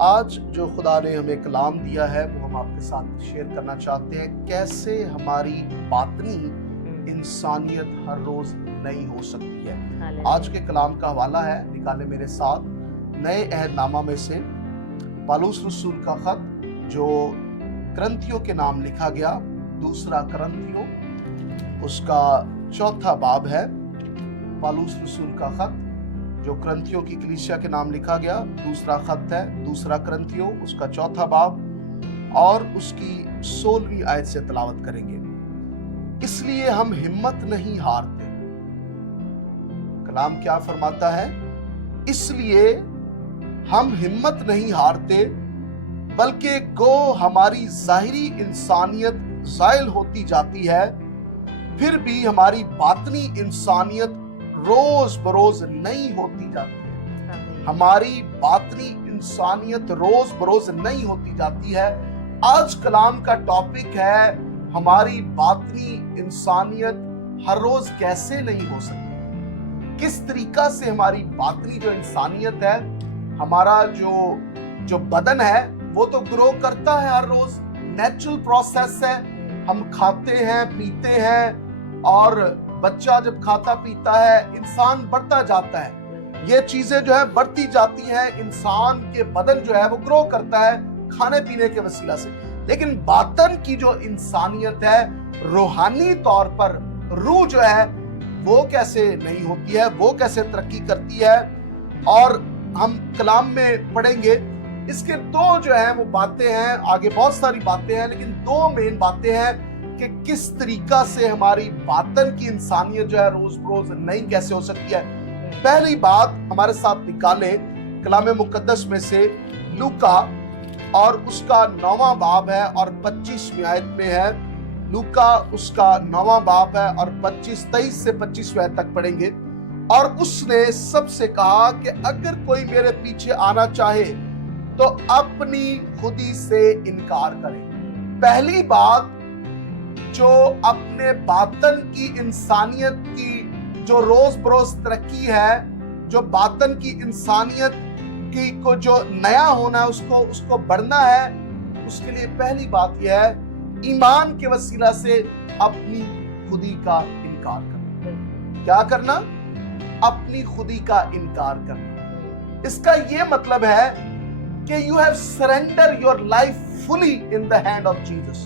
آج جو خدا نے ہمیں کلام دیا ہے وہ ہم آپ کے ساتھ شیئر کرنا چاہتے ہیں، کیسے ہماری باطنی انسانیت ہر روز نئی ہو سکتی ہے۔ آج کے کلام کا حوالہ ہے، نکالے میرے ساتھ، نئے عہد نامہ میں سے پالوس رسول کا خط جو کرنتھیوں کے نام لکھا گیا، دوسرا کرنتھیوں اس کا 4 باب ہے۔ پالوس رسول کا خط جو کرنتھیوں کی کلیسیا کے نام لکھا گیا، دوسرا خط ہے، دوسرا کرنتھیوں اس کا 4 باب اور اس کی 16ویں آیت سے تلاوت کریں گے۔ اس لیے ہم ہمت نہیں ہارتے۔ کلام کیا فرماتا ہے؟ اس لیے ہم ہمت نہیں ہارتے، بلکہ گو ہماری ظاہری انسانیت زائل ہوتی جاتی ہے، پھر بھی ہماری باطنی انسانیت روز بروز نئی ہوتی جاتی ہے۔ ہماری باطنی انسانیت روز بروز نئی ہوتی جاتی ہے۔ آج کلام کا ٹاپک ہے ہماری باطنی انسانیت ہر روز کیسے نئی ہو سکتی، کس طریقہ سے ہماری باطنی جو انسانیت ہے، ہمارا جو بدن ہے وہ تو گرو کرتا ہے ہر روز، نیچرل پروسیس ہے، ہم کھاتے ہیں پیتے ہیں، اور بچہ جب کھاتا پیتا ہے انسان بڑھتا جاتا ہے، یہ چیزیں جو ہے بڑھتی جاتی ہیں، انسان کے بدن جو ہے وہ گرو کرتا ہے کھانے پینے کے وسیلہ سے۔ لیکن باطن کی جو انسانیت ہے، روحانی طور پر روح جو ہے وہ کیسے نہیں ہوتی ہے، وہ کیسے ترقی کرتی ہے، اور ہم کلام میں پڑھیں گے اس کے 2 جو ہیں وہ باتیں ہیں، آگے بہت ساری باتیں ہیں لیکن 2 مین باتیں ہیں کہ کس طریقہ سے ہماری باطن کی انسانیت جو ہے روز بروز نئی کیسے ہو سکتی ہے۔ پہلی بات ہمارے ساتھ نکالیں کلام مقدس میں سے لوکا اور اس کا 9واں باب ہے اور 25ویں آیت میں ہے۔ لوکا اس کا 9واں باب ہے اور 23 سے 25ویں آیت تک پڑھیں گے۔ اور اس نے سب سے کہا کہ اگر کوئی میرے پیچھے آنا چاہے تو اپنی خودی سے انکار کرے۔ پہلی بات جو اپنے باطن کی انسانیت کی جو روز بروز ترقی ہے، جو باطن کی انسانیت کی کو جو نیا ہونا ہے اس کو بڑھنا ہے، اس کے لیے پہلی بات یہ ہے ایمان کے وسیلہ سے اپنی خودی کا انکار کرنا۔ کیا کرنا؟ اپنی خودی کا انکار کرنا۔ اس کا یہ مطلب ہے کہ you have surrendered your life fully in the hand of Jesus۔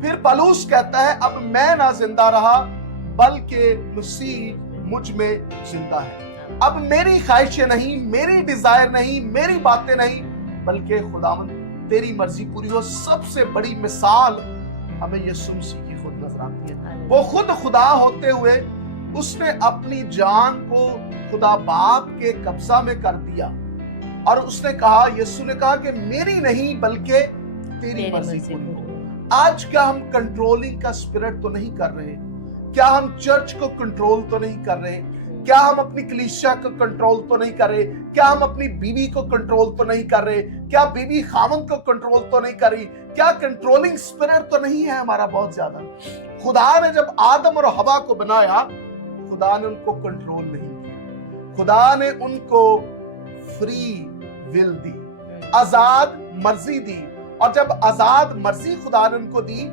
پھر پالوس کہتا ہے اب میں نہ زندہ رہا بلکہ مسیح مجھ میں زندہ ہے۔ اب میری خواہشیں نہیں، میری ڈیزائر نہیں، میری باتیں نہیں، بلکہ خداوند تیری مرضی پوری ہو۔ سب سے بڑی مثال ہمیں یسوع مسیح کی خود نظر آتی ہے۔ وہ خود خدا ہوتے ہوئے اس نے اپنی جان کو خدا باپ کے قبضہ میں کر دیا، اور اس نے کہا، یسوع نے کہا کہ میری نہیں بلکہ تیری مرضی پوری ہو۔ آج کیا ہم کنٹرولنگ کا اسپرٹ تو نہیں کر رہے؟ کیا ہم چرچ کو کنٹرول تو نہیں کر رہے؟ کیا ہم اپنی کلیسیا کو کنٹرول تو نہیں کر رہے؟ کیا ہم اپنی بیوی کو کنٹرول تو نہیں کر رہے؟ کیا بیوی خاوند کو کنٹرول تو نہیں کر رہی؟ کیا کنٹرولنگ اسپرٹ تو نہیں ہے ہمارا بہت زیادہ؟ خدا نے جب آدم اور حوا کو بنایا، خدا نے ان کو کنٹرول نہیں کیا، خدا نے ان کو فری ول دی، آزاد مرضی دی۔ اور جب آزاد مرضی خدا نے ان کو دی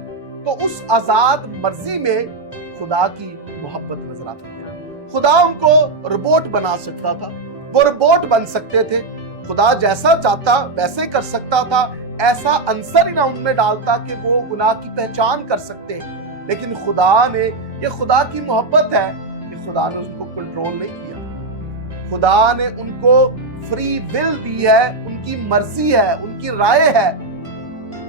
تو اس آزاد مرضی میں خدا کی محبت نظر آتی ہے۔ خدا ان کو روبوٹ بنا سکتا تھا، وہ روبوٹ بن سکتے تھے، خدا جیسا چاہتا ویسے کر سکتا تھا، ایسا عنصر ہی نہ ان میں ڈالتا کہ وہ گناہ کی پہچان کر سکتے، لیکن خدا نے، یہ خدا کی محبت ہے کہ خدا نے ان کو کنٹرول نہیں کیا، خدا نے ان کو فری ول دی ہے، ان کی مرضی ہے، ان کی رائے ہے،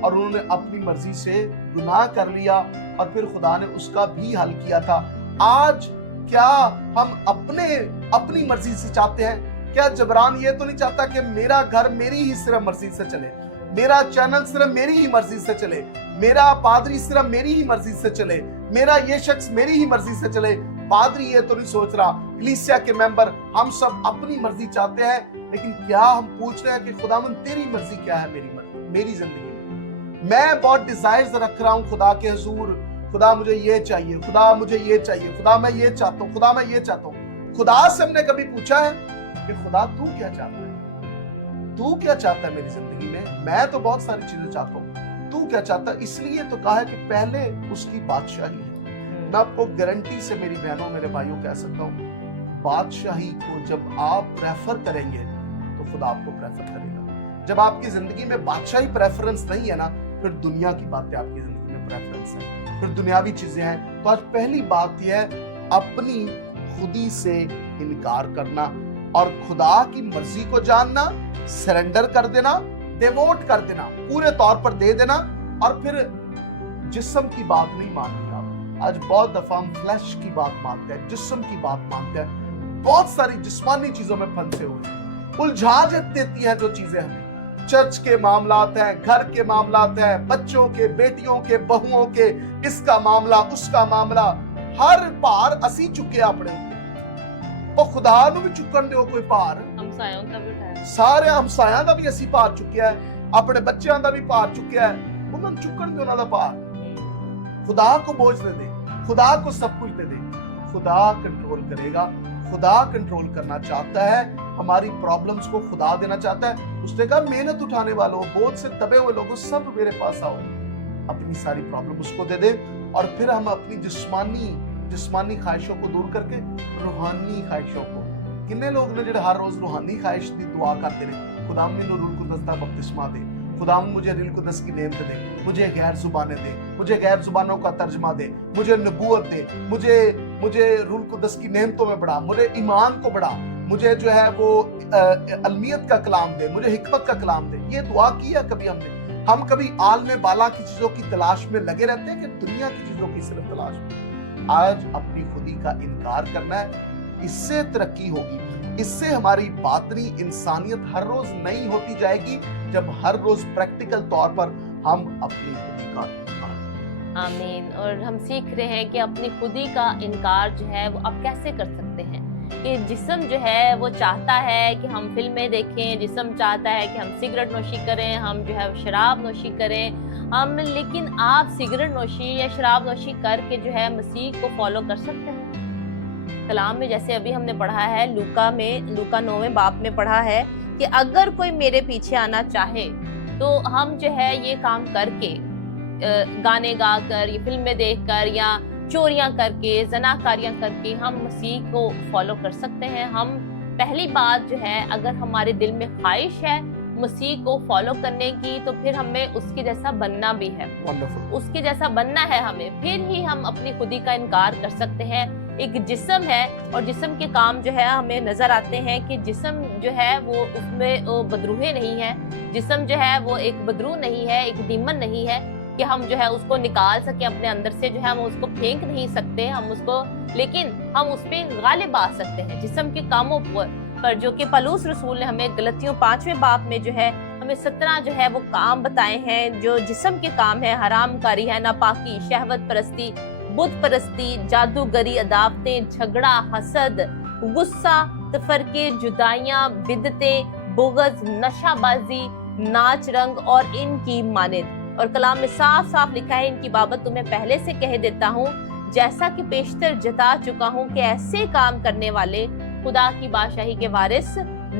اور انہوں نے اپنی مرضی سے گناہ کر لیا، اور پھر خدا نے اس کا بھی حل کیا تھا۔ آج کیا ہم اپنی مرضی سے چاہتے ہیں؟ کیا جبران یہ تو نہیں چاہتا کہ میرا گھر میری ہی صرف مرضی سے چلے، میرا چینل صرف میری ہی مرضی سے چلے، میرا پادری صرف میری ہی مرضی سے چلے، میرا یہ شخص میری ہی مرضی سے چلے؟ پادری یہ تو نہیں سوچ رہا، کلیسیا کے ممبر ہم سب اپنی مرضی چاہتے ہیں، لیکن کیا ہم پوچھ رہے ہیں کہ خداوند تیری مرضی کیا ہے میری مرضی، میری زندگی میں؟ میں بہت ڈیزائرز رکھ رہا ہوں خدا کے حضور، خدا مجھے یہ چاہیے، خدا مجھے یہ چاہیے، خدا میں یہ چاہتا ہوں، خدا میں یہ چاہتا ہوں۔ خدا سے ہم نے کبھی پوچھا ہے کہ خدا تو کیا چاہتا ہے؟ तू क्या चाहता है मेरी जिंदगी में, मैं तो बहुत सारी चीजें चाहता हूँ, तू क्या चाहता है। इसलिए तो कहा है कि पहले उसकी बादशाही है। मैं आपको गारंटी से मेरी बहनों मेरे भाइयों कह सकता हूँ, बादशाही को जब आप प्रेफर करेंगे तो खुदा आपको प्रेफर करेगा। जब आपकी जिंदगी में बादशाही प्रेफरेंस नहीं है ना, फिर दुनिया की बातें आपकी जिंदगी में प्रेफरेंस है, फिर दुनियावी चीजें हैं। तो आज पहली बात यह है, अपनी खुदी से इनकार करना और खुदा की मर्जी को जानना, सरेंडर कर देना, डिवोट कर देना, पूरे तौर पर दे देना, और फिर जिस्म की बात नहीं माननी। आप आज बहुत दफा हम फ्लैश की बात मानते हैं, जिस्म की बात मानते हैं, बहुत सारी जिस्मानी चीजों में फंसे हुए हैं। उलझा देती है जो चीजें हमें, चर्च के मामलात हैं, घर के मामलात हैं, बच्चों के, बेटियों के, बहुओं के, इसका मामला, उसका मामला, हर भार असी चुके अपने ਉਹ ਖੁਦਾ ਨੂੰ ਵੀ ਚੁੱਕਣ ਦਿਓ ਕੋਈ ਭਾਰ, ਹਮਸਾਇਆਂ ਦਾ ਵੀ ਉਠਾਇਆ, ਸਾਰੇ ਹਮਸਾਇਆਂ ਦਾ ਵੀ ਅਸੀਂ ਭਾਰ ਚੁੱਕਿਆ ਹੈ, ਆਪਣੇ ਬੱਚਿਆਂ ਦਾ ਵੀ ਭਾਰ ਚੁੱਕਿਆ ਹੈ, ਉਹਨਾਂ ਨੂੰ ਚੁੱਕਣ ਦਿਓ ਉਹਨਾਂ ਦਾ ਭਾਰ। खुदा को बोझ दे दे, खुदा को सब कुछ दे दे, खुदा कंट्रोल करेगा। खुदा कंट्रोल करना चाहता है, हमारी प्रॉब्लम्स को खुदा देना चाहता है। उसने कहा मेहनत उठाने वालों, बोझ से दबे हुए लोगों, सब मेरे पास आओ, अपनी सारी प्रॉब्लम उसको दे दे, और फिर हम अपनी जिस्मानी ख्वाहिशों को दूर करके रूहानी ख्वाहिशों को, किन्ने लोग ने जो हर रोज रूहानी ख्वाहिश की दुआ करते हैं, खुदा मैनू रूह कुदस दा बपतिस्मा दे, खुदा मुझे रूह कुदस की नेमत दे, मुझे गैर जुबानें दे, मुझे गैर जुबानों का तर्जमा दे, मुझे नबूवत दे, मुझे रूह कुदस की नेमतों में बढ़ा, मुझे ईमान को बढ़ा, मुझे जो है वो अलमियत का कलाम दे, मुझे हिकमत का कलाम दे। ये दुआ किया कभी हमने? हम कभी आलम बाला की चीजों की तलाश में लगे रहते हैं कि दुनिया की चीजों की सिर्फ तलाश में? आज अपनी खुदी का इनकार करना है, इससे तरक्की होगी, इससे हमारी बातनी इंसानियत हर रोज नई होती जाएगी, जब हर रोज प्रैक्टिकल तौर पर हम अपनी खुदी का इनकार। आमीन। और हम सीख रहे हैं कि अपनी खुदी का इनकार जो है वो आप कैसे कर सकते हैं। कि जिस्म जो है वो चाहता है कि हम फिल्में देखें, जिस्म चाहता है कि हम सिगरेट नोशी करें, हम जो है शराब नोशी करें, हम, लेकिन आप सिगरेट नोशी या शराब नोशी करके जो है मसीह को फॉलो कर सकते हैं। कलाम में जैसे अभी हमने पढ़ा है, लूका 9वें बाब में पढ़ा है कि अगर कोई मेरे पीछे आना चाहे तो हम जो है ये काम करके, गाने गा कर, ये फिल्में देख कर, या चोरियां करके, ज़नाकारियां करके हम मसीह को फॉलो कर सकते हैं। हम पहली बात जो है, अगर हमारे दिल में ख्वाहिश है मसीह को फॉलो करने की, तो फिर हमें उसके जैसा बनना भी है, उसके जैसा बनना है हमें, फिर ही हम अपनी खुदी का इनकार कर सकते हैं। एक जिस्म है और जिस्म के काम जो है हमें नजर आते हैं कि जिस्म जो है वो उसमें बदरूहे नहीं है, जिस्म जो है वो एक बदरू नहीं है, एक दीमन नहीं है कि हम जो है उसको निकाल सके अपने अंदर से, जो है हम उसको फेंक नहीं सकते हम उसको, लेकिन हम उस पर गालिब आ सकते हैं जिस्म के कामों पर, जो कि पलूस रसूल ने हमें गलतियों 5वें बाब में जो है हमें 17 जो है वो काम बताए हैं, जो जिस्म के काम है। हराम कारी है, नापाकी, शहवत परस्ती, बुत परस्ती, जादूगरी, अदावतें, झगड़ा, हसद, गुस्सा, तफरके, जुदाइयाँ, बिदतें, बुग़्ज़, नशाबाजी, नाच रंग और इनकी मानिद। और कलाम में साफ साफ लिखा है, इनकी बाबत तुम्हें पहले से कह देता हूँ, जैसा कि पेशतर जता चुका हूँ, कि ऐसे काम करने वाले खुदा की बादशाही के वारिस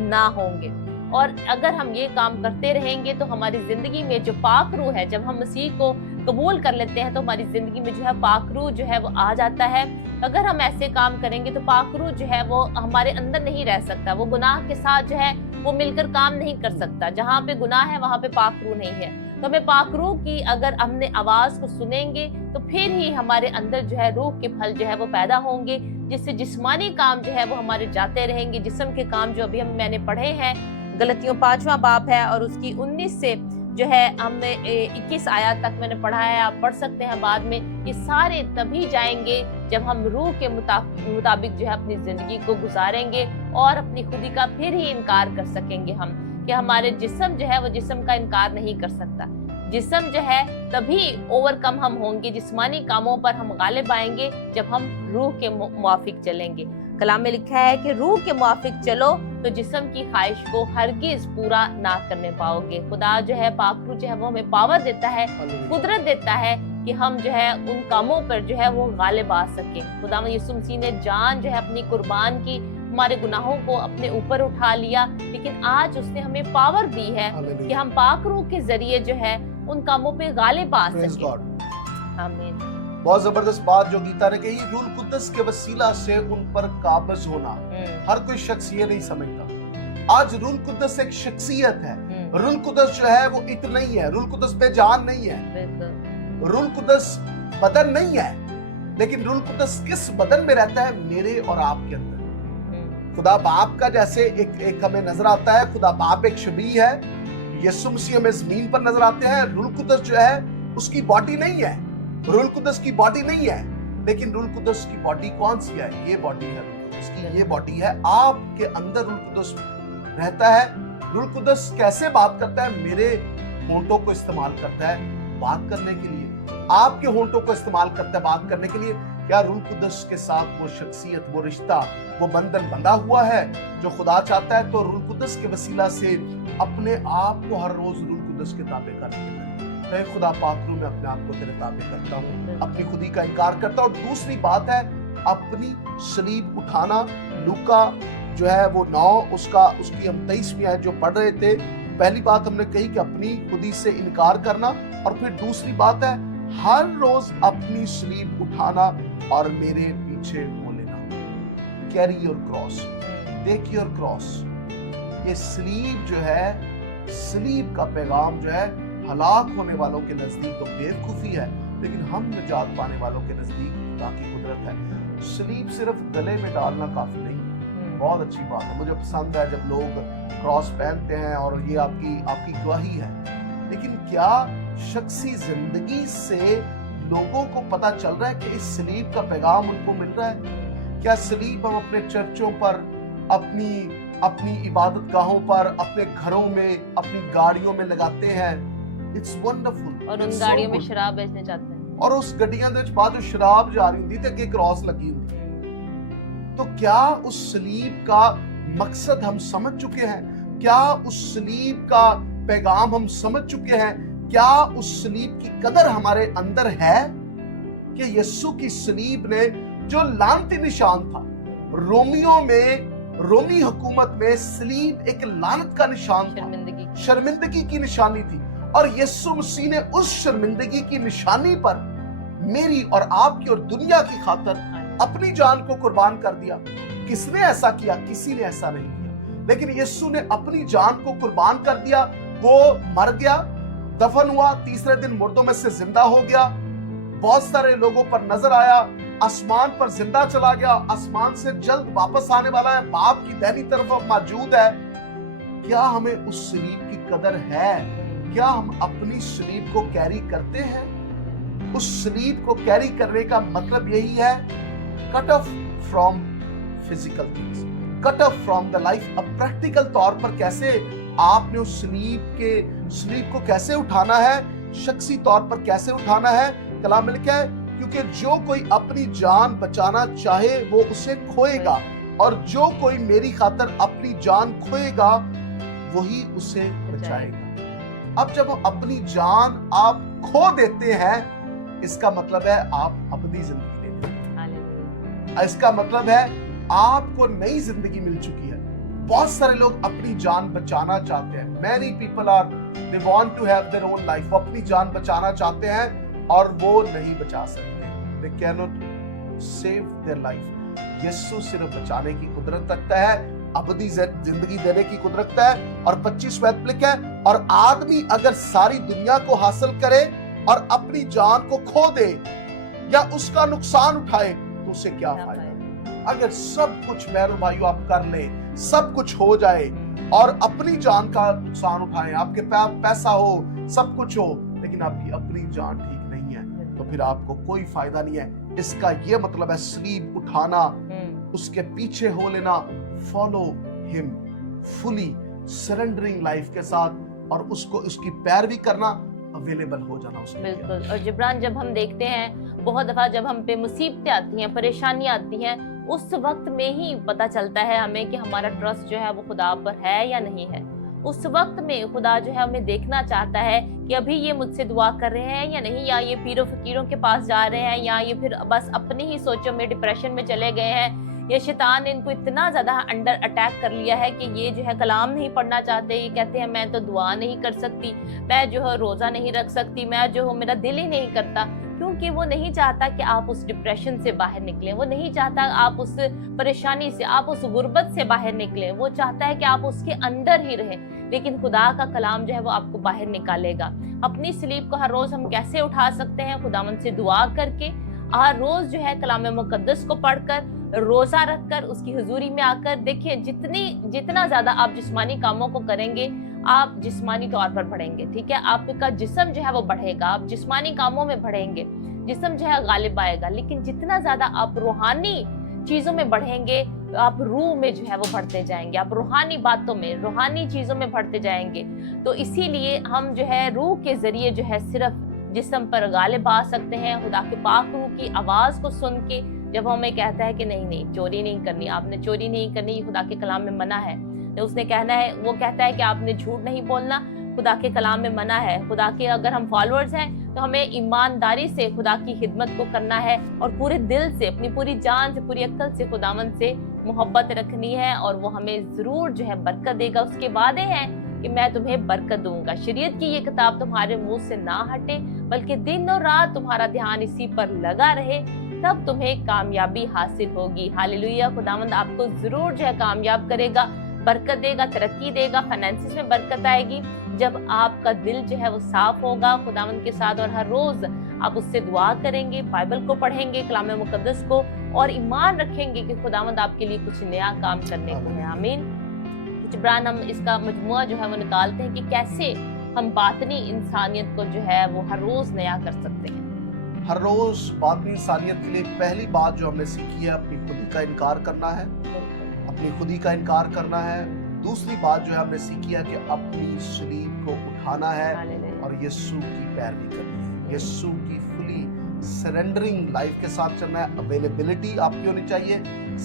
ना होंगे। और अगर हम ये काम करते रहेंगे तो हमारी जिंदगी में जो पाक रूह है, जब हम मसीह को कबूल कर लेते हैं तो हमारी जिंदगी में जो है पाक रूह जो है वो आ जाता है। अगर हम ऐसे काम करेंगे तो पाक रूह जो है वो हमारे अंदर नहीं रह सकता, वो गुनाह के साथ जो है वो मिलकर काम नहीं कर सकता। जहाँ पे गुनाह है वहाँ पे पाक रूह नहीं है। तो हमें पाक रूह की अगर हमने आवाज को सुनेंगे तो फिर ही हमारे अंदर जो है रूह के फल जो है वो पैदा होंगे, जिससे जिस्मानी काम जो है वो हमारे जाते रहेंगे। जिस्म के काम जो अभी मैंने पढ़े हैं, गलतियों 5वां बाब है और उसकी 19 से जो है हमने 21 आयत तक मैंने पढ़ा है, आप पढ़ सकते हैं बाद में। ये सारे तभी जाएंगे जब हम रूह के मुताबिक जो है अपनी जिंदगी को गुजारेंगे और अपनी खुदी का फिर ही इनकार कर सकेंगे हम, कि हमारे जिस्म जो है वो जिस्म का इनकार नहीं कर सकता। जिस्म जो है तभी ओवरकम हम होंगे, जिस्मानी कामों पर हम गालिब आएंगे जब हम रूह के मुआफिक चलेंगे। कलाम में लिखा है कि रूह के मुआफिक चलो तो जिस्म की ख्वाहिश को हरगिज पूरा ना करने पाओगे। खुदा जो है पाक रूह जो है वो हमें पावर देता है, कुदरत देता है कि हम जो है उन कामों पर जो है वो गालिब आ सके। खुदा यीशु मसीह ने जान जो है अपनी कुर्बान की हमारे गुनाहों को अपने ऊपर उठा लिया, लेकिन आज उसने हमें पावर दी है कि हम पाक रूह के जरिए जो है उन कामों पे गालिब पा Praise सकें। God। आमीन। बहुत जबरदस्त बात जो गीता ने कही, रूह कुद्दस के वसीला से उन पर काबिज होना। हर कोई शख्स ये नहीं समझता। आज रूह कुद्दस एक शख्सियत है। रूह कुद्दस जो है वो इत नहीं है, रूह कुद्दस बेजान नहीं है, रूह कुद्दस बदन नहीं है, लेकिन रूह कुद्दस किस बदन में रहता है? मेरे और आपके अंदर। खुदा बाप का जैसे एक हमें नजर आता है, खुदा बाप एक शबीह है, यीशु मसीह हमें जमीन पर नजर आते हैं। रूह कुद्दस जो है उसकी बॉडी नहीं है, रूह कुद्दस की बॉडी नहीं है, लेकिन रूह कुद्दस की बॉडी कौन सी है? ये बॉडी है रूह कुद्दस की, ये बॉडी है। आपके अंदर रूह कुद्दस रहता है। रूह कुद्दस कैसे बात करता है? मेरे होंठों को इस्तेमाल करता है बात करने के लिए, आपके होंठों को इस्तेमाल करता है बात करने के लिए। क्या रूह कुद्दस के साथ वो शख्सियत, वो रिश्ता, वो बंधन बंधा हुआ है जो खुदा चाहता है? तो रूह कुद्दस के वसीला से अपने आप को हर रोज रूह कुद्दस के ताबे करके मैं खुदा पाक रूह में अपने आप को तेरे ताबे करता हूँ, अपनी खुदी का इनकार करता हूँ। और दूसरी बात है अपनी सलीब उठाना। लूका जो है वो 9 उसकी हम 23वीं आयत जो पढ़ रहे थे, पहली बात हमने कही कि अपनी खुदी से इनकार करना, और फिर दूसरी बात है हर रोज अपनी सलीब उठाना और मेरे पीछे हो लेना। Carry your cross, take your cross. ये सलीब जो है, सलीब का पैगाम जो है हलाक होने वालों के नजदीक तो बेवकूफी है, लेकिन हम निजात पाने वालों के नजदीक खुदा की कुदरत है। सलीब सिर्फ गले में डालना काफी नहीं है। बहुत अच्छी बात है, मुझे पसंद है जब लोग क्रॉस पहनते हैं और ये आपकी गवाही है, लेकिन क्या शख्सी जिंदगी से लोगों को पता चल रहा है कि इस सलीब का पैगाम उनको मिल रहा है? क्या सलीब हम अपने चर्चों पर, अपनी इबादत गाहों पर, अपने घरों में, अपनी गाड़ियों में लगाते हैं? It's wonderful. और उन गाड़ियों में शराब बेचने जाते हैं, और उस गड्डियां दे विच बाद शराब जा रही होंदी ते अगे क्रॉस लगी होंदी। तो क्या उस सलीब का मकसद हम समझ चुके हैं? क्या उस सलीब का पैगाम हम समझ चुके हैं? क्या उस सलीब की कदर हमारे अंदर है कि यीशु की सलीब ने जो लानती निशान था, रोमी हुकूमत में सलीब एक लानत का निशान था, शर्मिंदगी की निशानी थी, और यीशु मसीह ने उस शर्मिंदगी की निशानी पर मेरी और आपकी और दुनिया की खातिर अपनी जान को कुर्बान कर दिया। किसने ऐसा किया? किसी ने ऐसा नहीं किया, लेकिन यीशु ने अपनी जान को कुर्बान कर दिया। वो मर गया, दफन हुआ, तीसरे दिन मुर्दों में से जिंदा हो गया, बहुत सारे लोगों पर नजर आया, आसमान पर जिंदा चला गया, आसमान से जल्द वापस आने वाला है, बाप की दाहिनी तरफ मौजूद है। क्या हमें उस सलीब की कदर है? क्या हम अपनी सलीब को कैरी करते हैं? उस सलीब को कैरी करने का मतलब यही है, cut off from physical things, cut off from the life. अब प्रैक्टिकल तौर पर कैसे आपने उस सलीब को कैसे उठाना है, शख्सी तौर पर कैसे उठाना है? कलाम में लिखा है, क्योंकि जो कोई अपनी जान बचाना चाहे वो उसे खोएगा, और जो कोई मेरी खातिर अपनी जान खोएगा वही उसे बचाएगा। अब जब अपनी जान आप खो देते हैं, इसका मतलब है आप अबदी जिंदगी लेते हैं। इसका मतलब है आपको नई जिंदगी मिल चुकी है। बहुत सारे लोग अपनी जान बचाना चाहते हैं। Many people they want to have their own life। वो अपनी जान बचाना चाहते हैं और वो नहीं बचा सकते। They cannot save their life। यीशु सिर्फ बचाने की कुदरत रखता है, अबदी जिंदगी देने की कुदरत रखता है। और 25वां लिखा है, और आदमी अगर सारी दुनिया को हासिल करे और अपनी जान को खो दे या उसका नुकसान उठाए तो उसे क्या फायदा? अगर सब कुछ बहनों भाइयों आप कर ले, सब कुछ हो जाए और अपनी जान का नुकसान उठाएं, आपके पास पैसा हो, सब कुछ हो, लेकिन आपकी अपनी जान ठीक नहीं है, तो फिर आपको कोई फायदा नहीं है। इसका ये मतलब है सलीब उठाना, उसके पीछे हो लेना, follow him fully, surrendering life के साथ, और उसको उसकी पैरवी करना, अवेलेबल हो जाना उसके लिए। बिल्कुल। और जिब्रान, जब हम देखते हैं बहुत दफा जब हम पे मुसीबतें आती हैं, परेशानियां आती हैं, उस वक्त में ही पता चलता है हमें कि हमारा ट्रस्ट जो है वो खुदा पर है या नहीं है। उस वक्त में खुदा जो है हमें देखना चाहता है कि अभी ये मुझसे दुआ कर रहे हैं या नहीं, या ये पीरों फकीरों के पास जा रहे हैं, या ये फिर बस अपनी ही सोचों में डिप्रेशन में चले गए हैं, یا شیطان نے ان کو اتنا زیادہ انڈر اٹیک کر لیا ہے کہ یہ جو ہے کلام نہیں پڑھنا چاہتے، یہ کہتے ہیں میں تو دعا نہیں کر سکتی، میں جو ہے روزہ نہیں رکھ سکتی، میں جو ہوں میرا دل ہی نہیں کرتا، کیونکہ وہ نہیں چاہتا کہ آپ اس ڈپریشن سے باہر نکلیں، وہ نہیں چاہتا آپ اس پریشانی سے، آپ اس غربت سے باہر نکلیں، وہ چاہتا ہے کہ آپ اس کے اندر ہی رہیں۔ لیکن خدا کا کلام جو ہے وہ آپ کو باہر نکالے گا۔ اپنی سلیب کو ہر روز ہم کیسے اٹھا سکتے ہیں؟ خداوند سے دعا کر کے، ہر روز جو ہے کلام مقدس کو پڑھ کر، روزہ رکھ کر، اس کی حضوری میں آ کر۔ دیکھیے جتنا زیادہ آپ جسمانی کاموں کو کریں گے، آپ جسمانی طور پر بڑھیں گے، ٹھیک ہے؟ آپ کا جسم جو ہے وہ بڑھے گا، آپ جسمانی کاموں میں بڑھیں گے، جسم جو ہے غالب آئے گا۔ لیکن جتنا زیادہ آپ روحانی چیزوں میں بڑھیں گے، آپ روح میں جو ہے وہ بڑھتے جائیں گے، آپ روحانی باتوں میں، روحانی چیزوں میں بڑھتے جائیں گے۔ تو اسی لیے ہم جو ہے روح کے ذریعے جو ہے صرف جسم پر غالب آ سکتے ہیں۔ خدا کے پاک روح کی آواز کو سن کے جب ہمیں کہتا ہے کہ نہیں چوری نہیں کرنی، آپ نے چوری نہیں کرنی، یہ خدا کے کلام میں منع ہے۔ تو اس نے کہنا ہے، وہ کہتا ہے کہ آپ نے جھوٹ نہیں بولنا، خدا کے کلام میں منع ہے۔ خدا کے اگر ہم فالوورز ہیں تو ہمیں ایمانداری سے خدا کی خدمت کو کرنا ہے، اور پورے دل سے، اپنی پوری جان سے، پوری عقل سے خداوند سے محبت رکھنی ہے، اور وہ ہمیں ضرور جو ہے برکت دے گا۔ اس کے وعدے ہیں کہ میں تمہیں برکت دوں گا، شریعت کی یہ کتاب تمہارے منہ سے نہ ہٹے، بلکہ دن اور رات تمہارا دھیان اسی پر لگا رہے، تب تمہیں کامیابی حاصل ہوگی۔ ہاللیلویہ! خداوند آپ کو ضرور جو ہے کامیاب کرے گا، برکت دے گا، ترقی دے گا، فائنینسز میں برکت آئے گی جب آپ کا دل جو ہے وہ صاف ہوگا خداوند کے ساتھ، اور ہر روز آپ اس سے دعا کریں گے، بائبل کو پڑھیں گے، کلام مقدس کو، اور ایمان رکھیں گے کہ خداوند آپ کے لیے کچھ نیا کام کرنے کو ہے۔ آمین۔ جبران ہم اس کا مجموعہ جو ہے وہ نکالتے ہیں کہ کیسے ہم باطنی انسانیت کو جو ہے وہ ہر روز نیا کر سکتے ہیں۔ ہر روز باطنی انسانیت کے لیے پہلی بات جو ہم نے سیکھی ہے، اپنی خودی کا انکار کرنا ہے، اپنی خودی کا انکار کرنا ہے۔ دوسری بات جو ہے ہم نے سیکھی ہے کہ اپنی صلیب کو اٹھانا ہے اور یسوع کی پیروی کرنی ہے، یسوع کی فلی سرنڈرنگ لائف کے ساتھ چلنا ہے۔ اویلیبلٹی آپ کی ہونی چاہیے،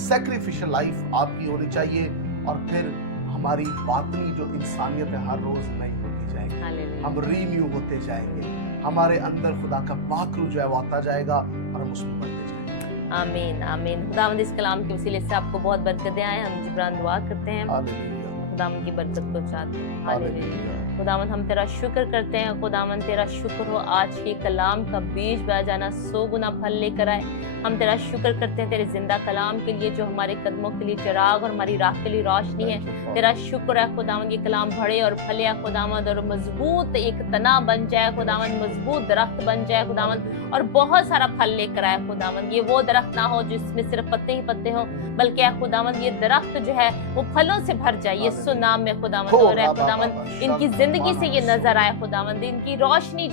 سیکریفیشل لائف آپ کی ہونی چاہیے، اور پھر ہماری باطنی جو انسانیت ہے ہر روز نئی ہوتی جائے گی، ہم رینیو ہوتے جائیں گے، ہمارے اندر خدا کا پاک روح جو ہے وہ آتا جائے گا، اور ہم اس میں بڑھتے جائیں گے۔ آمین آمین۔ خداوند اس کلام کے وسیلے سے آپ کو بہت برکتیں آئیں۔ ہم جبران دعا کرتے ہیں، خداوند کی برکت کو چاہتے ہیں۔ ہاللیلویہ۔ خداوند ہم تیرا شکر کرتے ہیں، خداوند تیرا شکر ہو آج کے کلام کا بیج بہ جانا 100 گنا پھل لے کر آئے۔ ہم تیرا شکر کرتے ہیں تیرے زندہ کلام کے لیے، جو ہمارے قدموں کے لیے چراغ اور ہماری راہ کے لیے روشنی ہے۔ تیرا شکر ہے خداوند، یہ کلام بڑھے اور پھلے خداوند، اور مضبوط ایک تنا بن جائے خداوند، مضبوط درخت بن جائے خداوند، اور بہت سارا پھل لے کر آئے خداوند۔ یہ وہ درخت نہ ہو جس میں صرف پتے ہی پتے ہوں، بلکہ اے خداوند یہ درخت جو ہے وہ پھلوں سے بھر جائے یسوع نام میں خداوند۔ اور اے خداوند ان کی زندگی سے یہ نظر آئے خداوند، ان کی روشنی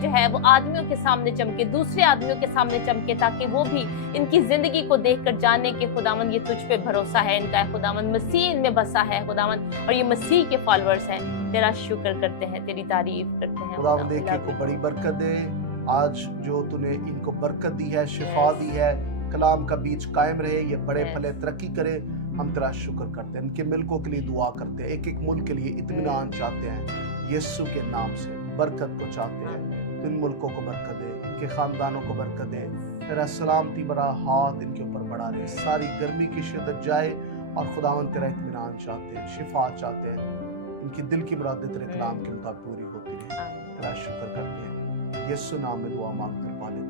جو ہے وہ آدمیوں کے سامنے چمکے، دوسرے آدمیوں کے سامنے چمکے، تاکہ وہ بھی ان کی زندگی کو دیکھ کر جانے کہ خداوند یہ تجھ پہ بھروسہ ہے ان کا، ہے خداوند مسیح ان میں بسا ہے خداوند، اور یہ مسیح کے فالوورز ہیں۔ تیرا شکر کرتے ہیں، تیری تعریف کرتے ہیں خداوند۔ ایک ایک کو بڑی برکت دے، آج جو تو نے ان کو برکت دی ہے، شفا دی ہے، کلام کا بیج قائم رہے، یہ بڑے پھلے ترقی کرے، ہم تیرا شکر کرتے ہیں۔ ان کے ملکوں کے لیے دعا کرتے ہیں، ایک ایک ملک کے لیے اطمینان چاہتے ہیں، یسوع کے نام سے برکت کو چاہتے ہیں۔ ان ملکوں کو برکت دے، ان کے خاندانوں کو برکت دے، تیرا سلامتی بڑا ہاتھ ان کے اوپر بڑھا رہے، ساری گرمی کی شدت جائے، اور خداوند تیرا اطمینان چاہتے ہیں، شفا چاہتے ہیں، ان کی دل کی مرادیں تیرے کلام کے مطابق پوری ہوتی رہے۔ تیرا شکر کرتے ہیں، یسوع نام میں دعا مانگ کر پالے۔